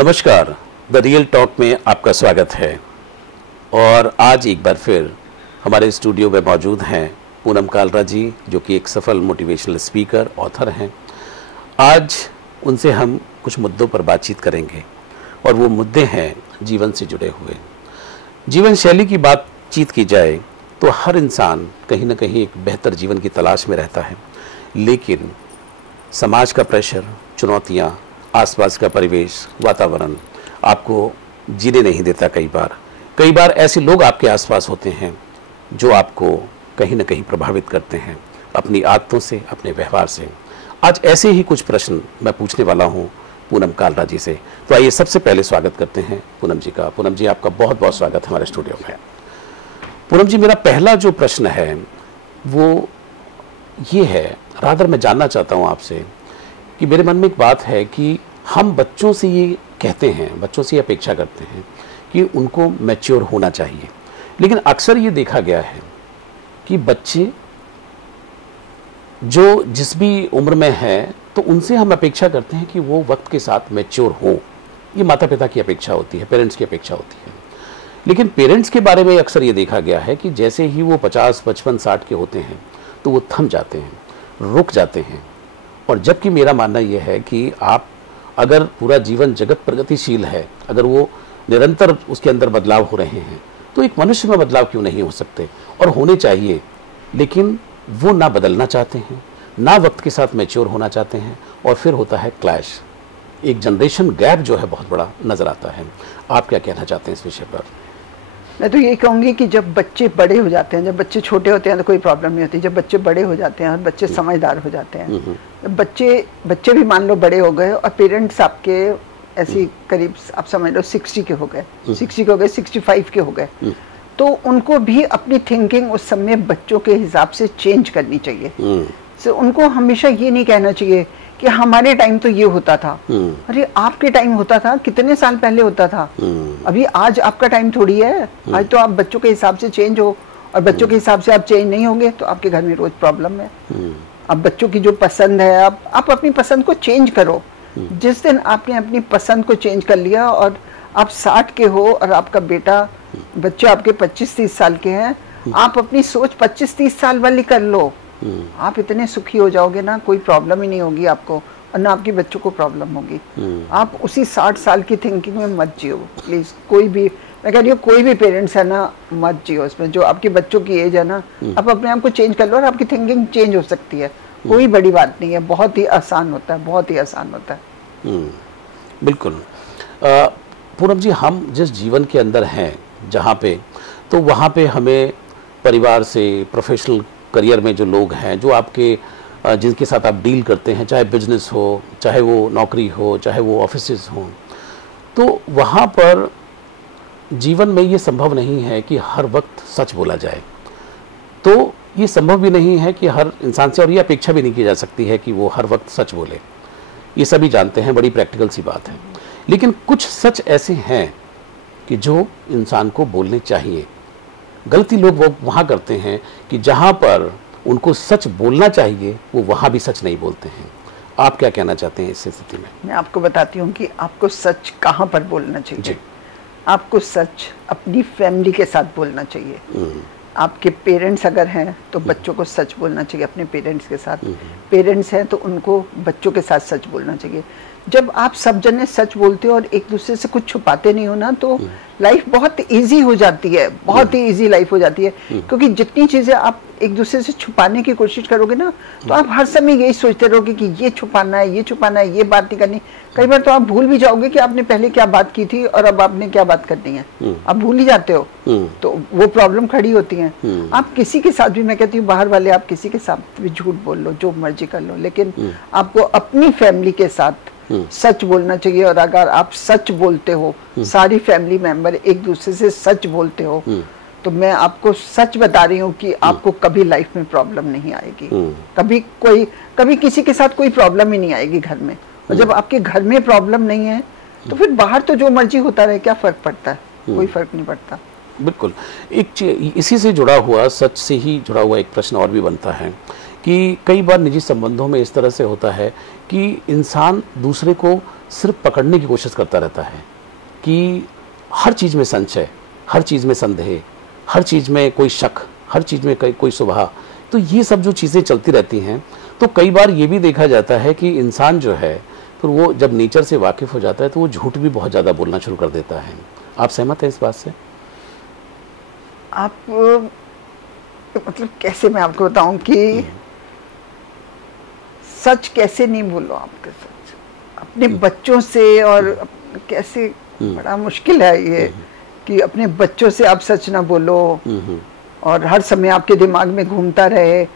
नमस्कार, the real talk में आपका स्वागत है। और आज एक बार फिर हमारे स्टूडियो में मौजूद हैं पूनम कालरा जी, जो कि एक सफल मोटिवेशनल स्पीकर, ऑथर हैं। आज उनसे हम कुछ मुद्दों पर बातचीत करेंगे और वो मुद्दे हैं जीवन से जुड़े हुए। जीवन शैली की बातचीत की जाए तो हर इंसान कहीं ना कहीं एक बेहतर जीवन की तलाश में रहता है, लेकिन समाज का प्रेशर, चुनौतियाँ, आसपास का परिवेश, वातावरण आपको जीने नहीं देता। कई बार ऐसे लोग आपके आसपास होते हैं जो आपको कहीं ना कहीं प्रभावित करते हैं अपनी आदतों से, अपने व्यवहार से। आज ऐसे ही कुछ प्रश्न मैं पूछने वाला हूं पूनम कालरा जी से। तो आइए सबसे पहले स्वागत करते हैं पूनम जी का। पूनम जी, आपका बहुत बहुत स्वागत है हमारे स्टूडियो में। पूनम जी, मेरा पहला जो प्रश्न है वो ये है, रादर मैं जानना चाहता हूं आपसे कि मेरे मन में एक बात है कि हम बच्चों से ये कहते हैं, बच्चों से ये अपेक्षा करते हैं कि उनको मैच्योर होना चाहिए, लेकिन अक्सर ये देखा गया है कि बच्चे जो जिस भी उम्र में हैं तो उनसे हम अपेक्षा करते हैं कि वो वक्त के साथ मैच्योर हो। ये माता पिता की अपेक्षा होती है, पेरेंट्स की अपेक्षा होती है। लेकिन पेरेंट्स के बारे में अक्सर ये देखा गया है कि जैसे ही वो 50, 55, 60 के होते हैं तो वो थम जाते हैं, रुक जाते हैं। और जबकि मेरा मानना यह है कि आप अगर पूरा जीवन जगत प्रगतिशील है, अगर वो निरंतर उसके अंदर बदलाव हो रहे हैं, तो एक मनुष्य में बदलाव क्यों नहीं हो सकते, और होने चाहिए। लेकिन वो ना बदलना चाहते हैं, ना वक्त के साथ मैच्योर होना चाहते हैं, और फिर होता है क्लैश। एक जनरेशन गैप जो है बहुत बड़ा नजर आता है। आप क्या कहना चाहते हैं इस विषय पर? मैं तो ये कहूँगी कि जब बच्चे बड़े हो जाते हैं, जब बच्चे छोटे होते हैं तो कोई प्रॉब्लम नहीं होती। जब बच्चे बड़े हो जाते हैं और बच्चे समझदार हो जाते हैं, जब बच्चे भी मान लो बड़े हो गए और पेरेंट्स आपके ऐसी करीब आप समझ लो 60 के हो गए, 65 के हो गए, तो उनको भी अपनी थिंकिंग उस समय बच्चों के हिसाब से चेंज करनी चाहिए। तो उनको हमेशा ये नहीं कहना चाहिए कि हमारे टाइम तो ये होता था। अरे आपके टाइम होता था, कितने साल पहले होता था। अभी आज आपका टाइम थोड़ी है। आज तो आप बच्चों के हिसाब से चेंज हो, और बच्चों के हिसाब से आप चेंज नहीं होंगे तो आपके घर में रोज प्रॉब्लम है। अब बच्चों की जो पसंद है, आप अपनी पसंद को चेंज करो। जिस दिन आपने अपनी पसंद को चेंज कर लिया और आप 60 के हो और आपका बच्चे आपके 25-30 साल के हैं, आप अपनी सोच 25-30 साल वाली कर लो। आप इतने सुखी हो जाओगे ना, कोई प्रॉब्लम ही नहीं होगी आपको, और ना आपके बच्चों को प्रॉब्लम होगी। आप उसी 60 साल की थिंकिंग में मत जियो प्लीज। कोई भी, मैं कह रही हूँ कोई भी पेरेंट्स है ना, मत जियो उसमें। जो आपके बच्चों की एज है ना, आप अपने आप को चेंज कर लो और आपकी थिंकिंग चेंज हो सकती है। कोई बड़ी बात नहीं है, बहुत ही आसान होता है, बहुत ही आसान होता है। बिल्कुल। पूनम जी, हम जिस जीवन के अंदर हैं जहाँ पे, तो वहाँ पे हमें परिवार से, प्रोफेशनल करियर में जो लोग हैं, जो आपके जिनके साथ आप डील करते हैं, चाहे बिजनेस हो, चाहे वो नौकरी हो, चाहे वो ऑफिसेज हों, तो वहाँ पर जीवन में ये संभव नहीं है कि हर वक्त सच बोला जाए। तो ये संभव भी नहीं है कि हर इंसान से, और ये अपेक्षा भी नहीं की जा सकती है कि वो हर वक्त सच बोले। ये सभी जानते हैं, बड़ी प्रैक्टिकल सी बात है। लेकिन कुछ सच ऐसे हैं कि जो इंसान को बोलने चाहिए। गलती लोग वो वहाँ करते हैं कि जहाँ पर उनको सच बोलना चाहिए वो वहाँ भी सच नहीं बोलते हैं। आप क्या कहना चाहते हैं इस स्थिति में? मैं आपको बताती हूँ कि आपको सच कहाँ पर बोलना चाहिए। आपको सच अपनी फैमिली के साथ बोलना चाहिए। आपके पेरेंट्स अगर हैं तो बच्चों को सच बोलना चाहिए अपने पेरेंट्स के साथ। पेरेंट्स हैं तो उनको बच्चों के साथ सच बोलना चाहिए। जब आप सब जने सच बोलते हो और एक दूसरे से कुछ छुपाते नहीं हो ना, तो लाइफ बहुत इजी हो जाती है, बहुत ही इजी लाइफ हो जाती है। क्योंकि जितनी चीजें आप एक दूसरे से छुपाने की कोशिश करोगे ना, तो आप हर समय यही सोचते रहोगे कि ये छुपाना है, ये छुपाना है, ये बात नहीं करनी। कई बार तो आप भूल भी जाओगे कि आपने पहले क्या बात की थी और अब आपने क्या बात करनी है। आप भूल ही जाते हो, तो वो प्रॉब्लम खड़ी होती है। आप किसी के साथ भी, मैं कहती हूँ बाहर वाले, आप किसी के साथ भी झूठ बोल लो, जो मर्जी कर लो, लेकिन आपको अपनी फैमिली के साथ सच बोलना चाहिए। और अगर आप सच बोलते हो, सारी फैमिली मेंबर एक दूसरे से सच बोलते हो, तो मैं आपको सच बता रही हूँ कि आपको कभी लाइफ में प्रॉब्लम नहीं आएगी। कभी किसी के साथ कोई प्रॉब्लम ही नहीं आएगी घर में। और जब आपके घर में प्रॉब्लम नहीं है तो फिर बाहर तो जो मर्जी होता रहे, क्या फर्क पड़ता है? कोई फर्क नहीं पड़ता। बिल्कुल। इसी से जुड़ा हुआ, सच से ही जुड़ा हुआ एक प्रश्न और भी बनता है कि कई बार निजी संबंधों में इस तरह से होता है कि इंसान दूसरे को सिर्फ पकड़ने की कोशिश करता रहता है कि हर चीज़ में संशय, हर चीज़ में संदेह, हर चीज़ में कोई शक, हर चीज़ में कोई शुबहा, तो ये सब जो चीज़ें चलती रहती हैं, तो कई बार ये भी देखा जाता है कि इंसान जो है फिर वो जब नेचर से वाकिफ़ हो जाता है तो वो झूठ भी बहुत ज़्यादा बोलना शुरू कर देता है। आप सहमत हैं इस बात से? आप मतलब कैसे मैं आपको बताऊं कि सच कैसे नहीं बोलो आपके सच अपने बच्चों से, और कैसे बड़ा मुश्किल है ये कि अपने बच्चों से आप सच ना बोलो और हर समय आपके दिमाग में घूमता रहे।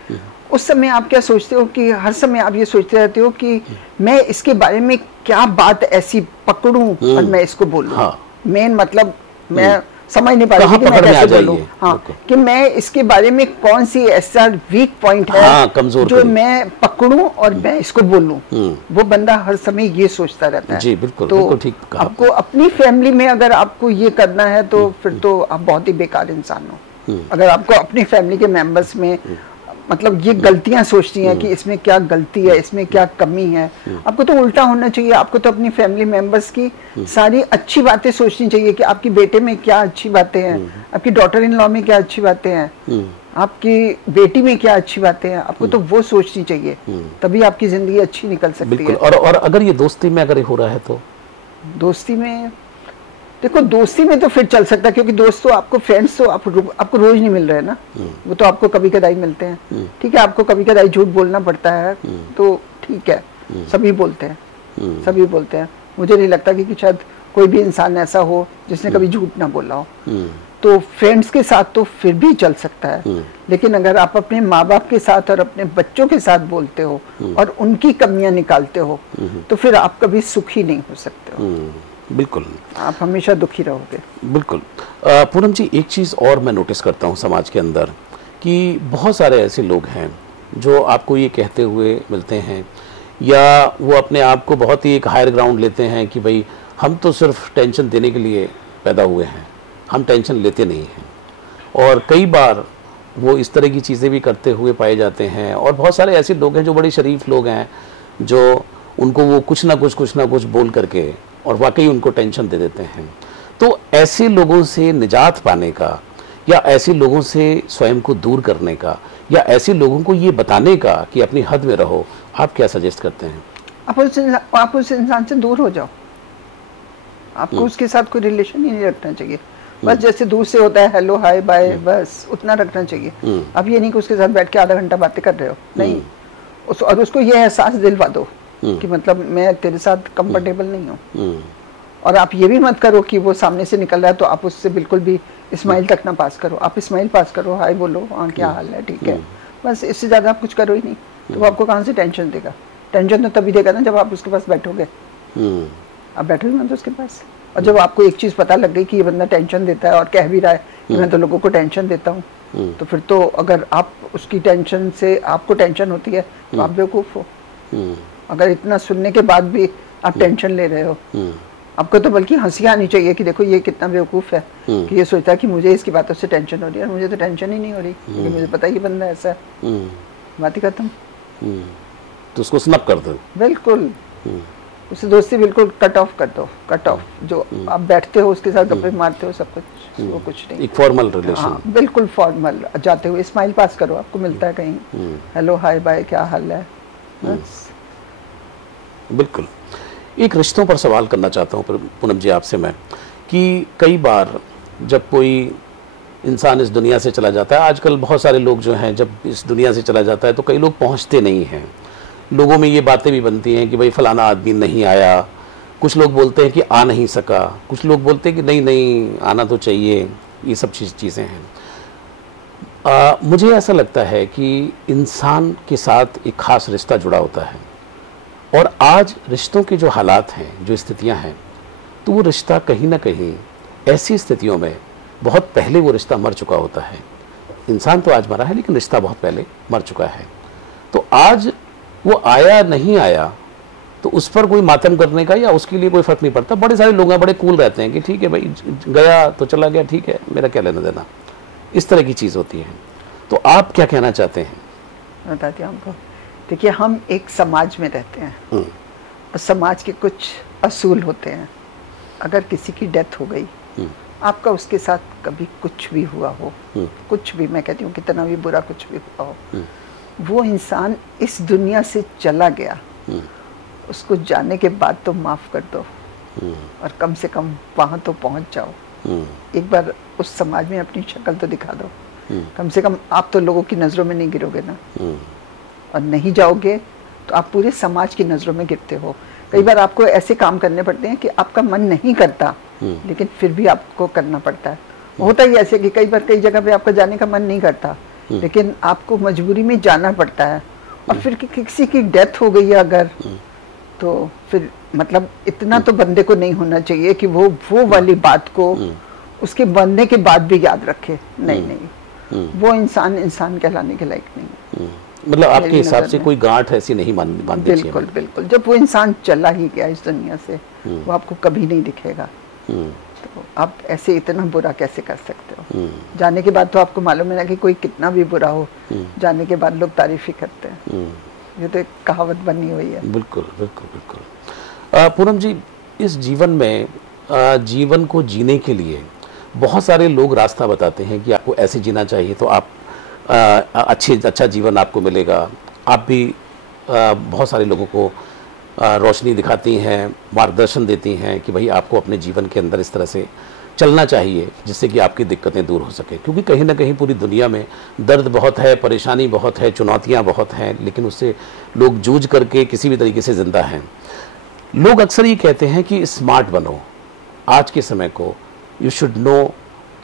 उस समय आप क्या सोचते हो कि हर समय आप ये सोचते रहते हो कि मैं इसके बारे में क्या बात ऐसी पकड़ूं और मैं इसको बोलूं। हाँ। मेन मतलब मैं समझ नहीं पा रही कि मैं कैसे बोलूं। हाँ, कि मैं इसके बारे में कौन सी ऐसा वीक पॉइंट है, हाँ, कमजोर जो मैं पकड़ूं और मैं इसको बोलूं। वो बंदा हर समय ये सोचता रहता है। जी बिल्कुल, तो बिल्कुल ठीक कहा आपको अपनी फैमिली में अगर आपको ये करना है तो फिर तो आप बहुत ही बेकार इंसान हो। अगर आपको अपनी फैमिली के मेंबर्स में मतलब ये गलतियां सोचती हैं कि इसमें क्या गलती है, इसमें क्या कमी है, आपको तो उल्टा होना चाहिए। आपको तो अपनी फैमिली मेंबर्स की सारी अच्छी बातें सोचनी चाहिए कि आपकी बेटे में क्या अच्छी बातें हैं, आपकी डॉटर इन लॉ में क्या अच्छी बातें हैं, आपकी बेटी में क्या अच्छी बातें हैं, आपको तो वो सोचनी चाहिए, तभी आपकी जिंदगी अच्छी निकल सकती है। और अगर ये दोस्ती में अगर हो रहा है तो दोस्ती में देखो, दोस्ती में तो फिर चल सकता है क्योंकि दोस्त तो आपको, फ्रेंड्स तो आपको रोज नहीं मिल रहे हैं ना, वो तो आपको कभी कदाई मिलते हैं। ठीक है, आपको कभी कदाई झूठ बोलना पड़ता है तो ठीक है, सभी बोलते हैं, सभी बोलते हैं। मुझे नहीं लगता कि शायद कोई भी इंसान ऐसा हो जिसने कभी झूठ ना बोला हो। तो फ्रेंड्स के साथ तो फिर भी चल सकता है, लेकिन अगर आप अपने माँ बाप के साथ और अपने बच्चों के साथ बोलते हो और उनकी कमियां निकालते हो तो फिर आप कभी सुखी नहीं हो सकते हो। बिल्कुल, आप हमेशा दुखी रहोगे। बिल्कुल। पूनम जी, एक चीज़ और मैं नोटिस करता हूँ समाज के अंदर कि बहुत सारे ऐसे लोग हैं जो आपको ये कहते हुए मिलते हैं या वो अपने आप को बहुत ही एक हायर ग्राउंड लेते हैं कि भाई हम तो सिर्फ टेंशन देने के लिए पैदा हुए हैं, हम टेंशन लेते नहीं हैं। और कई बार वो इस तरह की चीज़ें भी करते हुए पाए जाते हैं। और बहुत सारे ऐसे लोग हैं जो बड़े शरीफ लोग हैं, जो उनको वो कुछ ना कुछ बोल करके और वाकई उनको टेंशन दे देते हैं। तो ऐसे लोगों से निजात पाने का या ऐसे लोगों से स्वयं को दूर करने का या ऐसे लोगों को ये बताने का कि अपनी हद में रहो, आप क्या सजेस्ट करते हैं? आप उस इंसान से दूर हो जाओ। आपको उसके साथ कोई रिलेशन ही नहीं रखना चाहिए। बस जैसे दूर से होता है हेलो हाय बाय, बस उतना रखना चाहिए। अब ये नहीं कि उसके साथ बैठ के आधा घंटा बातें कर रहे हो, नहीं। और उसको ये एहसास दिलवा दो कि मतलब मैं तेरे साथ कंफर्टेबल नहीं हूँ। और आप ये भी मत करो कि वो सामने से निकल रहा है तो आप उससे बिल्कुल भी स्माइल तक ना पास करो। आप स्माइल पास करो, हाय बोलो, हाँ क्या हाल है, ठीक है, बस इससे ज्यादा आप कुछ करो ही नहीं। तो वो आपको कहाँ से टेंशन देगा? टेंशन तो तभी देगा ना जब आप उसके पास बैठोगे। आप बैठोगे मत उसके पास। और जब आपको एक चीज पता लग गई कि ये बंदा टेंशन देता है और कह भी रहा है कि मैं तो लोगों को टेंशन देता हूँ, तो फिर तो अगर आप उसकी टेंशन से आपको टेंशन होती है तो आप बेवकूफ हो। अगर इतना सुनने के बाद भी आप टेंशन ले रहे हो, आपको तो बल्कि हंसी आनी चाहिए कि देखो ये कितना बेवकूफ है कि ये सोचता है कि मुझे इसकी बातों से टेंशन हो रही है और मुझे तो टेंशन ही नहीं हो रही क्योंकि मुझे पता है ये बंदा ऐसा है। बात ही खत्म। तो उसको स्नप कर दो। बिल्कुल, उससे दोस्ती बिल्कुल कट ऑफ कर दो। Cut off. जो आप बैठते हो उसके साथ गप्पे मारते हो सब कुछ, वो कुछ नहीं। एक फॉर्मल रिलेशन। हाँ, बिल्कुल फॉर्मल। जाते हुए स्माइल पास करो, आपको मिलता है कहीं हेलो हाय बाय क्या हाल है, बस। बिल्कुल। एक रिश्तों पर सवाल करना चाहता हूँ पूनम जी आपसे मैं, कि कई बार जब कोई इंसान इस दुनिया से चला जाता है, आजकल बहुत सारे लोग जो हैं जब इस दुनिया से चला जाता है तो कई लोग पहुँचते नहीं हैं। लोगों में ये बातें भी बनती हैं कि भाई फलाना आदमी नहीं आया, कुछ लोग बोलते हैं कि आ नहीं सका, कुछ लोग बोलते हैं कि नहीं नहीं आना तो चाहिए, ये सब चीज़ें हैं। मुझे ऐसा लगता है कि इंसान के साथ एक ख़ास रिश्ता जुड़ा होता है और आज रिश्तों के जो हालात हैं, जो स्थितियां हैं, तो वो रिश्ता कहीं ना कहीं ऐसी स्थितियों में बहुत पहले वो रिश्ता मर चुका होता है। इंसान तो आज मरा है लेकिन रिश्ता बहुत पहले मर चुका है। तो आज वो आया नहीं आया तो उस पर कोई मातम करने का या उसके लिए कोई फ़र्क नहीं पड़ता। बड़े सारे लोग हैं बड़े कूल रहते हैं कि ठीक है भाई गया तो चला गया, ठीक है, मेरा क्या लेना देना, इस तरह की चीज़ होती है। तो आप क्या कहना चाहते हैं? बताती हूँ आपको। देखिए, हम एक समाज में रहते हैं और समाज के कुछ असूल होते हैं। अगर किसी की डेथ हो गई, आपका उसके साथ कभी कुछ भी हुआ हो, कुछ भी, मैं कहती हूँ कितना भी बुरा कुछ भी हुआ हो, वो इंसान इस दुनिया से चला गया, उसको जाने के बाद तो माफ कर दो, और कम से कम वहां तो पहुंच जाओ। एक बार उस समाज में अपनी शक्ल तो दिखा दो, कम से कम आप तो लोगों की नजरों में नहीं गिरोगे ना, और नहीं जाओगे तो आप पूरे समाज की नजरों में गिरते हो। कई बार आपको ऐसे काम करने पड़ते हैं कि आपका मन नहीं करता, लेकिन फिर भी आपको करना पड़ता है। होता ही ऐसे कि कई बार कई जगह पे आपका जाने का मन नहीं करता, लेकिन आपको मजबूरी में जाना पड़ता है। और फिर किसी की डेथ हो गई है अगर, तो फिर मतलब इतना तो बंदे को नहीं होना चाहिए कि वो वाली बात को उसके बनने के बाद भी याद रखे। नहीं, वो इंसान कहलाने के लायक नहीं। मतलब आपके हिसाब से कोई गांठ ऐसी नहीं बांधनी चाहिए। बिल्कुल बिल्कुल। जब वो इंसान चला ही गया इस दुनिया से, वो आपको कभी नहीं दिखेगा, तो आप ऐसे इतना बुरा कैसे कर सकते हो? जाने के बाद तो आपको मालूम है ना कि कोई कितना भी बुरा हो, जाने के बाद लोग तारीफ ही करते हैं। ये तो एक कहावत बनी हुई है। बिल्कुल बिल्कुल बिल्कुल। पूनम जी, इस जीवन में जीवन को जीने के लिए बहुत सारे लोग रास्ता बताते हैं कि आपको ऐसे जीना चाहिए तो आप अच्छा जीवन आपको मिलेगा। आप भी बहुत सारे लोगों को रोशनी दिखाती हैं, मार्गदर्शन देती हैं कि भाई आपको अपने जीवन के अंदर इस तरह से चलना चाहिए जिससे कि आपकी दिक्कतें दूर हो सके। क्योंकि कहीं ना कहीं पूरी दुनिया में दर्द बहुत है, परेशानी बहुत है, चुनौतियां बहुत हैं, लेकिन उससे लोग जूझ करके किसी भी तरीके से ज़िंदा हैं। लोग अक्सर ये कहते हैं कि स्मार्ट बनो। आज के समय को यू शुड नो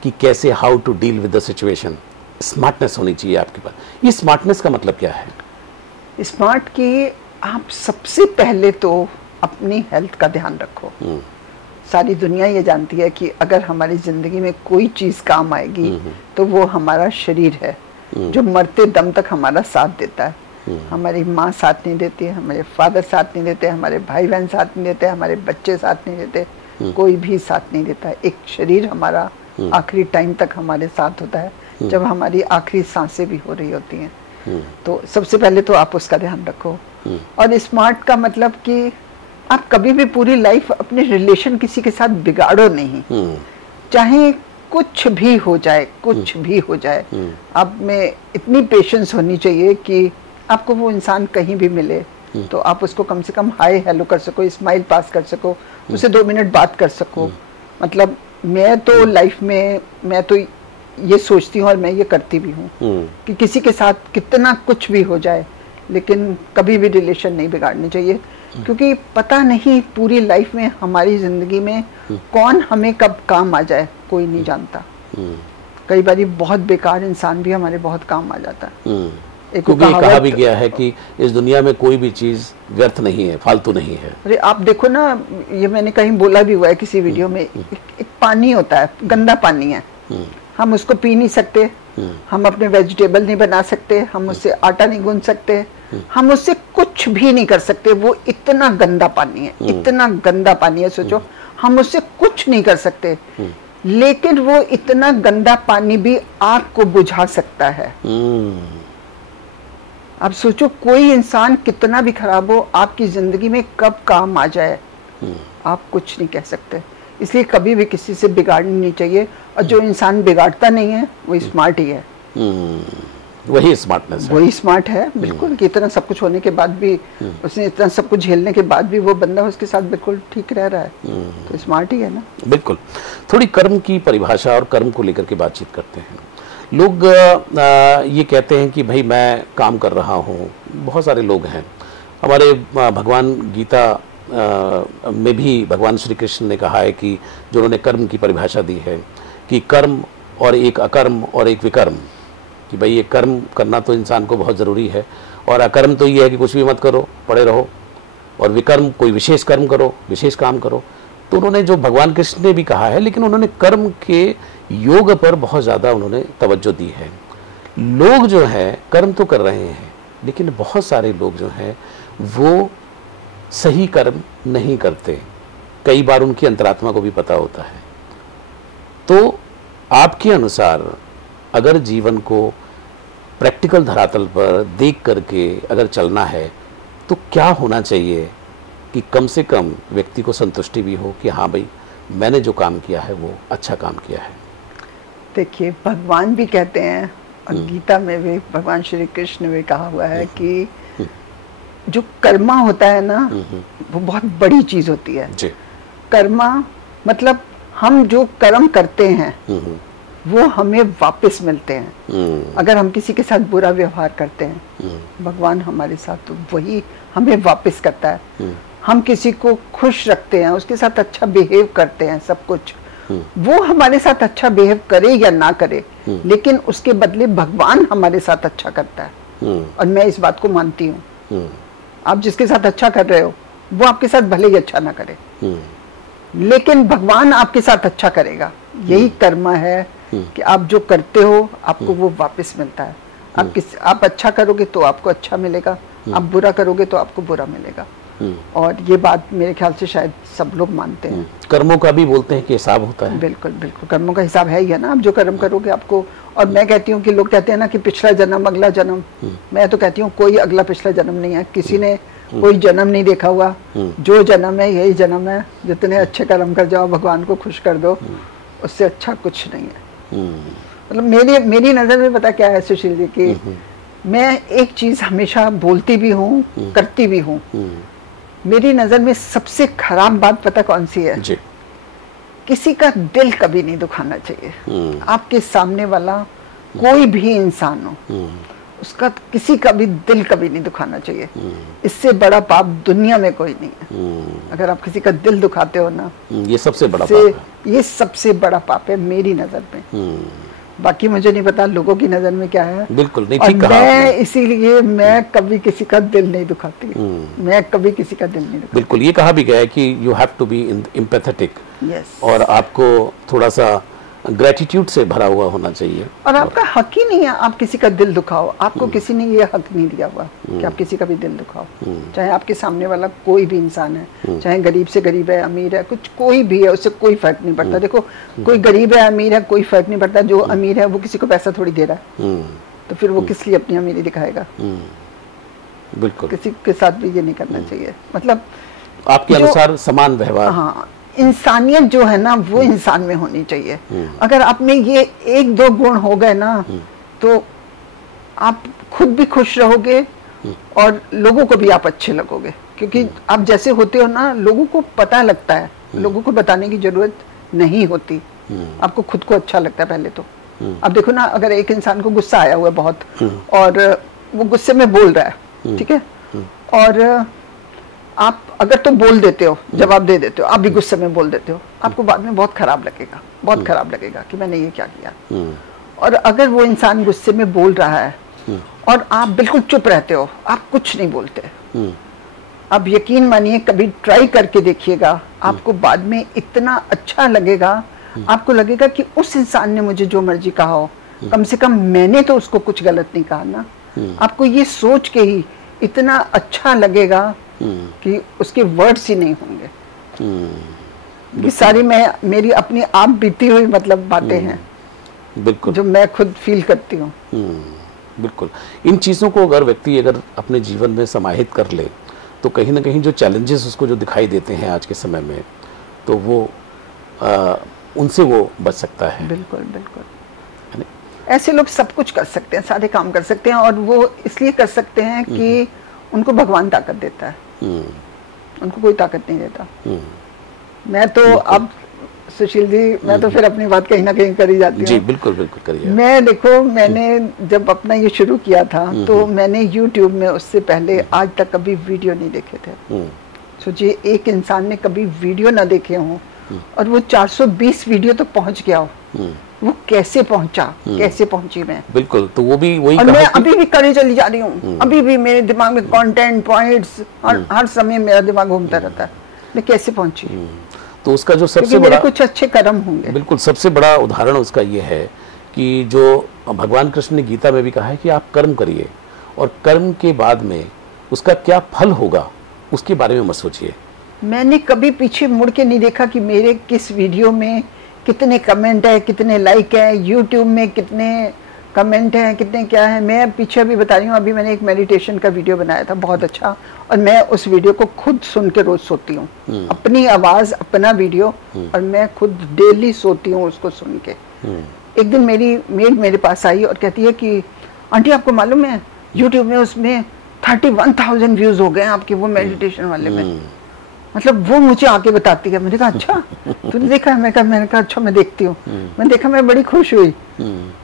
कि कैसे, how to deal with the situation. Smartness होनी चाहिए आपके पास। ये स्मार्टनेस का मतलब क्या है? स्मार्ट की आप सबसे पहले तो अपनी हेल्थ का ध्यान रखो। सारी दुनिया ये जानती है कि अगर हमारी जिंदगी में कोई चीज काम आएगी तो वो हमारा शरीर है, जो मरते दम तक हमारा साथ देता है। हमारी माँ साथ नहीं देती है, हमारे फादर साथ नहीं देते, हमारे भाई बहन साथ नहीं देते, हमारे बच्चे साथ नहीं देते, कोई भी साथ नहीं देता है। एक शरीर हमारा आखिरी टाइम तक हमारे साथ होता है, जब हमारी आखिरी सांसें भी हो रही होती हैं। तो सबसे पहले तो आप उसका ध्यान रखो। और स्मार्ट का मतलब कि आप कभी भी पूरी लाइफ अपने रिलेशन किसी के साथ बिगाड़ो नहीं, चाहे कुछ भी हो जाए, कुछ भी हो जाए। आप में इतनी पेशेंस होनी चाहिए कि आपको वो इंसान कहीं भी मिले तो आप उसको कम से कम हाय हेलो कर सको, स्माइल पास कर सको, उससे 2 मिनट बात कर सको। मतलब मैं तो लाइफ में मैं तो ये सोचती हूँ और मैं ये करती भी हूँ कि किसी के साथ कितना कुछ भी हो जाए लेकिन कभी भी रिलेशन नहीं बिगाड़ने चाहिए। क्योंकि पता नहीं पूरी लाइफ में हमारी जिंदगी में कौन हमें कब काम आ जाए, कोई नहीं जानता। कई बार बहुत बेकार इंसान भी हमारे बहुत काम आ जाता है। क्योंकि कहा भी गया है कि इस दुनिया में कोई भी चीज व्यर्थ नहीं है, फालतू नहीं है। अरे आप देखो ना, ये मैंने कहीं बोला भी हुआ है किसी वीडियो में, एक पानी होता है, गंदा पानी है, हम उसको पी नहीं सकते, हम अपने वेजिटेबल नहीं बना सकते, हम उससे आटा नहीं गूंथ सकते, हम उससे कुछ भी नहीं कर सकते। वो इतना गंदा पानी है, इतना गंदा पानी है, सोचो हम उससे कुछ नहीं कर सकते। लेकिन वो इतना गंदा पानी भी आग को बुझा सकता है। अब सोचो कोई इंसान कितना भी खराब हो, आपकी जिंदगी में कब काम आ जाए आप कुछ नहीं कह सकते। इसलिए कभी भी किसी से बिगाड़नी नहीं चाहिए। और जो इंसान बिगाड़ता नहीं है वो स्मार्ट ही है। वही स्मार्टनेस है, वही स्मार्ट है। बिल्कुल कि इतना सब कुछ होने के बाद भी, उसने इतना सब कुछ झेलने के बाद भी वो बंदा उसके साथ बिल्कुल ठीक रह रहा है, तो स्मार्ट ही है ना। बिल्कुल। थोड़ी कर्म की परिभाषा और कर्म को लेकर के बातचीत करते हैं। लोग ये कहते हैं कि भाई मैं काम कर रहा हूँ। बहुत सारे लोग हैं, हमारे भगवान गीता में भी भगवान श्री कृष्ण ने कहा है कि जो उन्होंने कर्म की परिभाषा दी है कि कर्म और एक अकर्म और एक विकर्म, कि भाई ये कर्म करना तो इंसान को बहुत ज़रूरी है, और अकर्म तो ये है कि कुछ भी मत करो, पड़े रहो, और विकर्म कोई विशेष कर्म करो, विशेष काम करो। तो उन्होंने जो भगवान कृष्ण ने भी कहा है, लेकिन उन्होंने कर्म के योग पर बहुत ज़्यादा उन्होंने तवज्जो दी है। लोग जो है कर्म तो कर रहे हैं, लेकिन बहुत सारे लोग जो हैं वो सही कर्म नहीं करते। कई बार उनकी अंतरात्मा को भी पता होता है। तो आपके अनुसार अगर जीवन को प्रैक्टिकल धरातल पर देख करके अगर चलना है तो क्या होना चाहिए कि कम से कम व्यक्ति को संतुष्टि भी हो कि हाँ भाई मैंने जो काम किया है वो अच्छा काम किया है। देखिए, भगवान भी कहते हैं और गीता में भी भगवान श्री कृष्ण ने भी कहा हुआ है कि जो कर्मा होता है ना वो बहुत बड़ी चीज होती है जी। कर्मा मतलब हम जो कर्म करते हैं वो हमें वापस मिलते हैं। अगर हम किसी के साथ बुरा व्यवहार करते हैं, भगवान हमारे साथ तो वही हमें वापस करता है। हम किसी को खुश रखते हैं, उसके साथ अच्छा बिहेव करते हैं, सब कुछ वो हमारे साथ अच्छा बिहेव करे या ना करे, लेकिन उसके बदले भगवान हमारे साथ अच्छा करता है। और मैं इस बात को मानती हूँ। आप जिसके साथ अच्छा कर रहे हो वो आपके साथ भले ही अच्छा ना करे, लेकिन भगवान आपके साथ अच्छा करेगा। यही कर्म है कि आप जो करते हो आपको वो वापस मिलता है। आप अच्छा करोगे तो आपको अच्छा मिलेगा, आप बुरा करोगे तो आपको बुरा मिलेगा। और ये बात मेरे ख्याल से शायद सब लोग मानते हैं। कर्मों का भी बोलते हैं कि हिसाब होता है। बिल्कुल बिल्कुल, कर्मों का हिसाब है ही है ना। आप जो कर्म करोगे आपको, और मैं कहती हूँ कि लोग कहते हैं ना कि पिछला जन्म अगला जन्म, मैं तो कहती हूँ कोई अगला पिछला जन्म नहीं है। किसी ने कोई जन्म नहीं देखा हुआ, जो जन्म है यही जन्म है। जितने अच्छे कर्म कर जाओ, भगवान को खुश कर दो, उससे अच्छा कुछ नहीं है। मतलब मेरी नजर में पता क्या है सुशील जी की, मैं एक चीज हमेशा बोलती भी हूँ करती भी हूँ। मेरी नजर में सबसे खराब बात पता कौन सी है जी। किसी का दिल कभी नहीं दुखाना चाहिए। आपके सामने वाला कोई भी इंसान हो, उसका किसी का भी दिल कभी नहीं दुखाना चाहिए। इससे बड़ा पाप दुनिया में कोई नहीं है। अगर आप किसी का दिल दुखाते हो ना, ये सबसे बड़ा पाप है। ये सबसे बड़ा पाप है मेरी नजर में। बाकी मुझे नहीं पता लोगों की नजर में क्या है। बिल्कुल नहीं, और ठीक कहा मैं इसीलिए मैं कभी किसी का दिल नहीं दुखाती। मैं कभी किसी का दिल नहीं दुखाती। बिल्कुल, ये कहा भी गया है कि you have to be empathetic. Yes. और आपको थोड़ा सा ग्रेटिट्यूड से भरा हुआ होना चाहिए। और आपका हक ही नहीं है आप किसी का दिल दुखाओ। आपको किसी ने ये हक नहीं दिया हुआ कि आप किसी का भी दिल दुखाओ। चाहे आपके सामने वाला कोई भी इंसान है, चाहे गरीब से गरीब है, अमीर है, कुछ कोई भी है, उससे कोई फर्क नहीं पड़ता। देखो, कोई गरीब है, अमीर है, कोई फर्क नहीं पड़ता। जो अमीर है वो किसी को पैसा थोड़ी दे रहा है, तो फिर वो किस लिए अपनी अमीरी दिखाएगा। बिल्कुल, किसी के साथ भी ये नहीं करना चाहिए। मतलब आपके अनुसार समान व्यवहार। हाँ, इंसानियत जो है ना वो इंसान में होनी चाहिए। अगर आप में ये एक दो गुण हो गए ना, तो आप खुद भी खुश रहोगे और लोगों को भी आप अच्छे लगोगे। क्योंकि आप जैसे होते हो ना, लोगों को पता लगता है, लोगों को बताने की जरूरत नहीं होती। आपको खुद को अच्छा लगता है पहले तो। अब देखो ना, अगर एक इंसान को गुस्सा आया हुआ है बहुत और वो गुस्से में बोल रहा है, ठीक है, और आप अगर तो बोल देते हो, जवाब दे देते हो, आप भी गुस्से में बोल देते हो, आपको बाद में बहुत खराब लगेगा, बहुत खराब लगेगा कि मैंने ये क्या किया। और अगर वो इंसान गुस्से में बोल रहा है और आप बिल्कुल चुप रहते हो, आप कुछ नहीं बोलते, आप यकीन मानिए कभी ट्राई करके देखिएगा, आपको बाद में इतना अच्छा लगेगा। आपको लगेगा कि उस इंसान ने मुझे जो मर्जी कहा हो, कम से कम मैंने तो उसको कुछ गलत नहीं कहा ना। आपको ये सोच के ही इतना अच्छा लगेगा कि उसके वर्ड्स ही नहीं होंगे। ये सारी मेरी अपनी आप बीती हुई मतलब बातें हैं, बिल्कुल, जो मैं खुद फील करती हूँ। बिल्कुल, इन चीज़ों को अगर व्यक्ति अगर अपने जीवन में समाहित कर ले, तो कहीं ना कहीं जो चैलेंजेस उसको जो दिखाई देते हैं आज के समय में, तो वो उनसे वो बच सकता है। बिल्कुल बिल्कुल, ऐसे लोग सब कुछ कर सकते हैं, सारे काम कर सकते हैं, और वो इसलिए कर सकते हैं कि उनको भगवान ताकत देता है, उनको कोई ताकत नहीं देता। मैं तो अब सुशील जी, मैं तो फिर अपनी बात कहीं ना कहीं करी जाती हूँ। जी बिल्कुल बिल्कुल करिए। मैं देखो, मैंने जब अपना ये शुरू किया था तो मैंने YouTube में उससे पहले आज तक कभी वीडियो नहीं देखे थे। सोचिए, एक इंसान ने कभी वीडियो ना देखे हों और वो 420 वीडियो तक पहुंच गया हो, वो कैसे पहुंचा, कैसे पहुंची मैं। बिल्कुल, तो वो भी वही, और मैं अभी भी करे चली जा रही हूँ। अभी भी मेरे दिमाग में कंटेंट पॉइंट्स हर समय मेरा दिमाग घूमता रहता है, मैं कैसे पहुंची। तो उसका जो सबसे बड़ा, बड़ा कुछ अच्छे कर्म होंगे। बिल्कुल, सबसे बड़ा उदाहरण उसका ये है कि जो भगवान कृष्ण ने गीता में भी कहा है कि आप कर्म करिए और कर्म के बाद में उसका क्या फल होगा उसके बारे में मत सोचिए। मैंने कभी पीछे मुड़ के नहीं देखा कि मेरे किस वीडियो में कितने कमेंट है, कितने लाइक है, YouTube में कितने कमेंट हैं, कितने क्या है। मैं पीछे भी बता रही हूँ, अभी मैंने एक मेडिटेशन का वीडियो बनाया था बहुत अच्छा, और मैं उस वीडियो को खुद सुन के रोज सोती हूँ, अपनी आवाज़, अपना वीडियो, और मैं खुद डेली सोती हूँ उसको सुन के। एक दिन मेरी मेड मेरे पास आई और कहती है कि आंटी आपको मालूम है यूट्यूब में उसमें 31,000 व्यूज हो गए हैं आपके वो मेडिटेशन वाले में। मतलब वो मुझे आके बताती है। मैंने कहा अच्छा तूने देखा है? मैंने कहा अच्छा मैं देखती हूँ। मैं देखा, मैं बड़ी खुश हुई।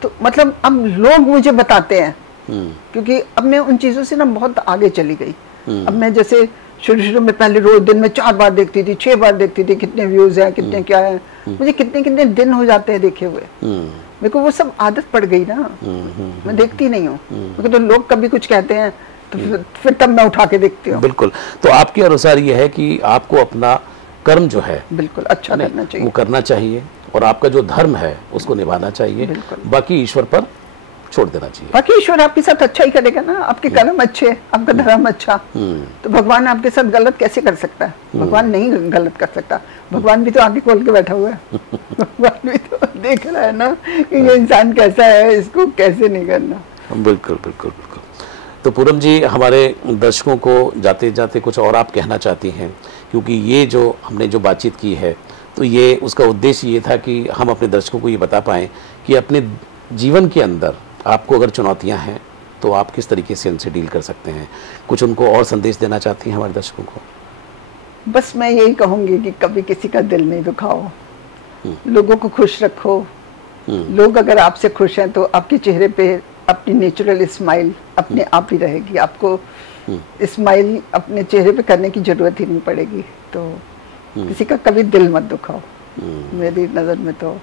तो मतलब अब लोग मुझे बताते हैं, क्योंकि अब मैं उन चीजों से ना बहुत आगे चली गई। अब मैं जैसे शुरू में पहले रोज दिन में 4 बार देखती थी, 6 बार देखती थी, कितने व्यूज हैं, कितने क्या है, मुझे कितने कितने दिन हो जाते हैं देखे हुए। मेरे को वो सब आदत पड़ गई ना, मैं देखती नहीं हूँ, क्योंकि तो लोग कभी कुछ कहते हैं तो फिर तब मैं उठा के देखती हूँ। बिल्कुल। तो आपके अनुसार ये है कि आपको अपना कर्म जो है बिल्कुल अच्छा करना चाहिए, वो करना चाहिए, और आपका जो धर्म है उसको निभाना चाहिए, बाकी ईश्वर पर छोड़ देना चाहिए। बाकी ईश्वर आपके साथ अच्छा ही करेगा ना, आपके कर्म अच्छे, आपका धर्म अच्छा, तो भगवान आपके साथ गलत कैसे कर सकता है? भगवान नहीं गलत कर सकता, भगवान भी तो आंखें खोल के बैठा हुआ है। भगवान भी तो देख रहा है ना कि ये इंसान कैसा है, इसको कैसे नहीं करना। बिल्कुल बिल्कुल बिल्कुल। तो पूनम जी, हमारे दर्शकों को जाते जाते कुछ और आप कहना चाहती हैं, क्योंकि ये जो हमने जो बातचीत की है तो ये उसका उद्देश्य ये था कि हम अपने दर्शकों को ये बता पाएँ कि अपने जीवन के अंदर आपको अगर चुनौतियां हैं तो आप किस तरीके से उनसे डील कर सकते हैं। कुछ उनको और संदेश देना चाहती हैं हमारे दर्शकों को? बस मैं यही कहूँगी कि कभी किसी का दिल नहीं दुखाओ, लोगों को खुश रखो। लोग अगर आपसे खुश हैं तो आपके चेहरे पे अपनी नेचुरल स्माइल अपने आप ही रहेगी, आपको स्माइल अपने चेहरे पे करने की जरूरत ही नहीं पड़ेगी। तो किसी का कभी दिल मत दुखाओ, मेरी नज़र में तो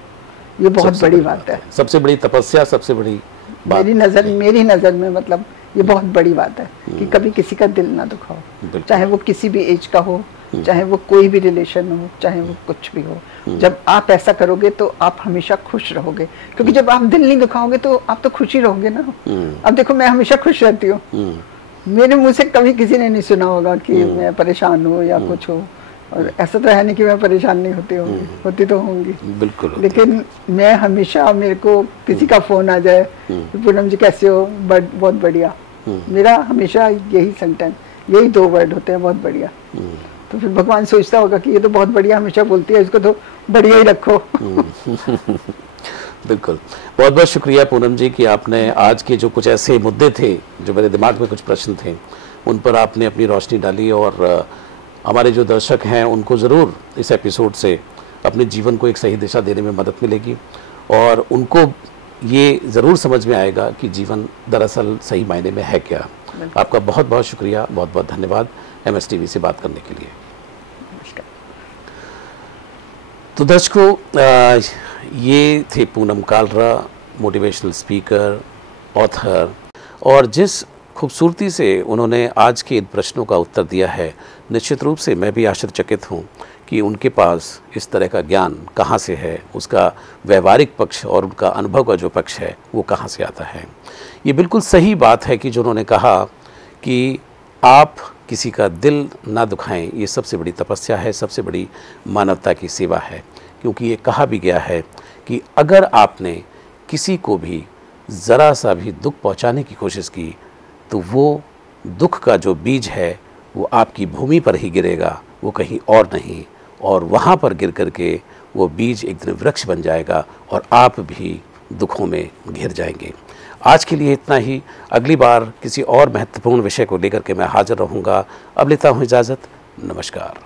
ये बहुत बड़ी बात है। सबसे बड़ी तपस्या, सबसे बड़ी बात मेरी नज़र में मतलब ये बहुत बड़ी बात है कि कभी किसी का दिल ना दुखाओ, चाहे वो किसी भी एज का हो, चाहे वो कोई भी रिलेशन हो, चाहे वो कुछ भी हो। जब आप ऐसा करोगे तो आप हमेशा खुश रहोगे, क्योंकि जब आप दिल नहीं दुखाओगे तो आप तो खुश ही रहोगे ना। अब देखो मैं हमेशा खुश रहती हूँ, मेरे मुंह से कभी किसी ने नहीं सुना होगा कि मैं परेशान हूँ या कुछ हो, और ऐसा तो है नहीं कि मैं परेशान नहीं होती होंगी, होती तो होंगी बिल्कुल, लेकिन मैं हमेशा, मेरे को किसी का फोन आ जाए पूनम जी कैसे हो, बहुत बढ़िया, मेरा हमेशा यही सेंटेंस, यही 2 वर्ड होते हैं, बहुत बढ़िया। तो फिर भगवान सोचता होगा कि ये तो बहुत बढ़िया हमेशा बोलती है, इसको तो बढ़िया ही रखो। बिल्कुल। बहुत बहुत शुक्रिया पूनम जी कि आपने आज के जो कुछ ऐसे मुद्दे थे, जो मेरे दिमाग में कुछ प्रश्न थे, उन पर आपने अपनी रोशनी डाली, और हमारे जो दर्शक हैं उनको ज़रूर इस एपिसोड से अपने जीवन को एक सही दिशा देने में मदद मिलेगी, और उनको ये ज़रूर समझ में आएगा कि जीवन दरअसल सही मायने में है क्या। आपका बहुत बहुत शुक्रिया, बहुत बहुत धन्यवाद MSTV से बात करने के लिए। तो दर्शकों, ये थे Poonam Kalra, motivational speaker, author, और जिस खूबसूरती से उन्होंने आज के इन प्रश्नों का उत्तर दिया है, निश्चित रूप से मैं भी आश्चर्यचकित हूँ कि उनके पास इस तरह का ज्ञान कहाँ से है, उसका व्यवहारिक पक्ष और उनका अनुभव का जो पक्ष है वो कहाँ से आता है। ये बिल्कुल सही बात है कि जो उन्होंने कहा कि आप किसी का दिल ना दुखाएं, ये सबसे बड़ी तपस्या है, सबसे बड़ी मानवता की सेवा है। क्योंकि ये कहा भी गया है कि अगर आपने किसी को भी ज़रा सा भी दुख पहुंचाने की कोशिश की तो वो दुख का जो बीज है वो आपकी भूमि पर ही गिरेगा, वो कहीं और नहीं, और वहाँ पर गिर कर के वो बीज एक दिन वृक्ष बन जाएगा और आप भी दुखों में घिर जाएंगे। आज के लिए इतना ही। अगली बार किसी और महत्वपूर्ण विषय को लेकर के मैं हाजिर रहूँगा। अब लेता हूँ इजाज़त। नमस्कार।